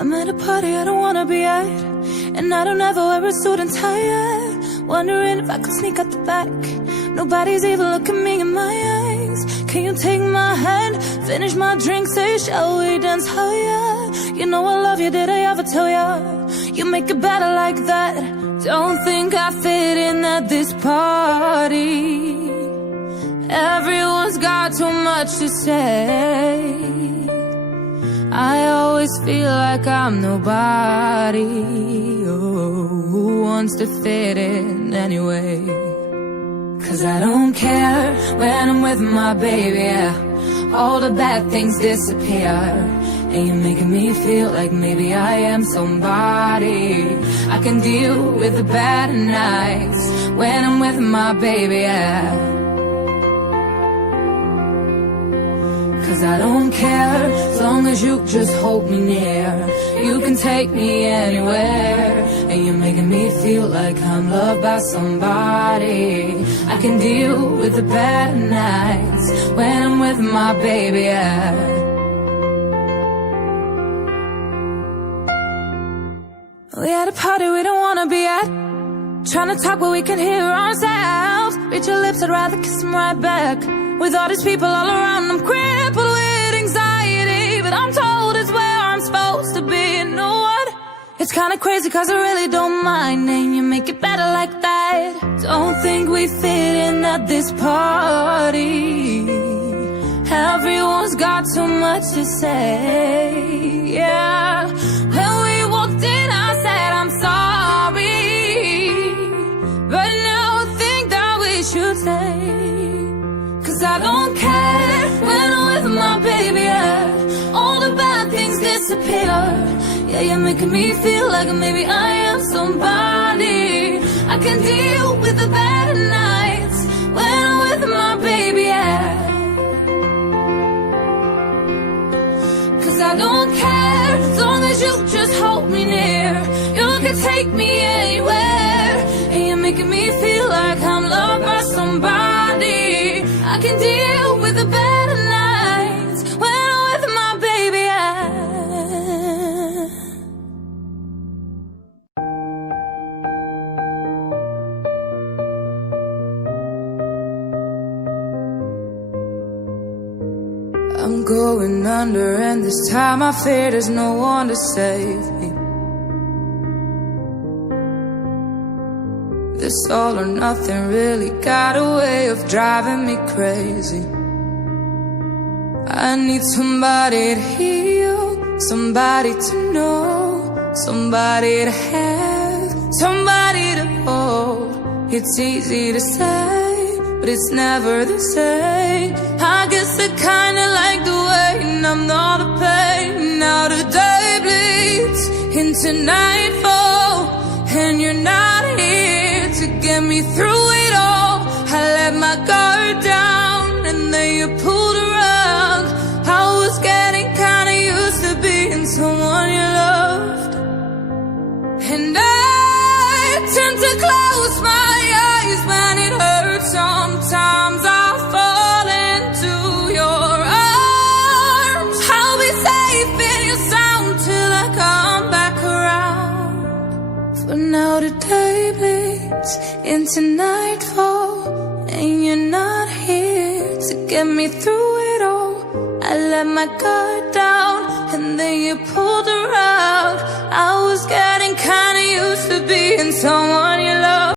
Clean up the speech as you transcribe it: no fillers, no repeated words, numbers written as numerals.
I'm at a party I don't wanna be at, and I don't ever wear a suit and tie. Wondering if I could sneak out the back. Nobody's even looking me in my eyes. Can you take my hand, finish my drink, say shall we dance higher? You know I love you, did I ever tell ya? You make it better like that. Don't think I fit in at this party. Everyone's got too much to say. I always feel like I'm nobody. Oh, who wants to fit in anyway? Cause I don't care when I'm with my baby, yeah. All the bad things disappear, and you're making me feel like maybe I am somebody. I can deal with the bad nights when I'm with my baby, yeah. Cause I don't care, as long as you just hold me near. You can take me anywhere, and you're making me feel like I'm loved by somebody. I can deal with the bad nights when I'm with my baby, yeah. We at a party we don't wanna be at, trying to talk but we can hear ourselves. Reach your lips, I'd rather kiss them right back. With all these people all around, I'm crippled with anxiety, but I'm told it's where I'm supposed to be. You know what? It's kinda crazy cause I really don't mind, and you make it better like that. Don't think we fit in at this party. Everyone's got too much to say, yeah. When we walked in I said I'm sorry, but now I think that we should stay. Cause I don't care when I'm with my baby, yeah. All the bad things disappear. Yeah, you're making me feel like maybe I am somebody. I can deal with the bad nights when I'm with my baby, yeah. Cause I don't care, as long as you just hold me near. You can take me anywhere, and you're making me feel like I'm loved by somebody. I can deal with the better nights when I'm with my baby, yeah. I'm going under, and this time I fear there's no one to save me. This all or nothing really got a way of driving me crazy. I need somebody to heal, somebody to know, somebody to have, somebody to hold. It's easy to say, but it's never the same. I guess I kinda like the way I'm not the pain. Now the day bleeds into nightfall, and you're not here to get me through it all. I let my guard down, and then you pulled a rug. I was getting kinda used to being someone you loved, and I tend to close my eyes when it hurts. Sometimes I fall into your arms. I'll be safe in your sound till I come back around. But now the day bleeds into nightfall, and you're not here to get me through it all. I let my guard down, and then you pulled the rug. I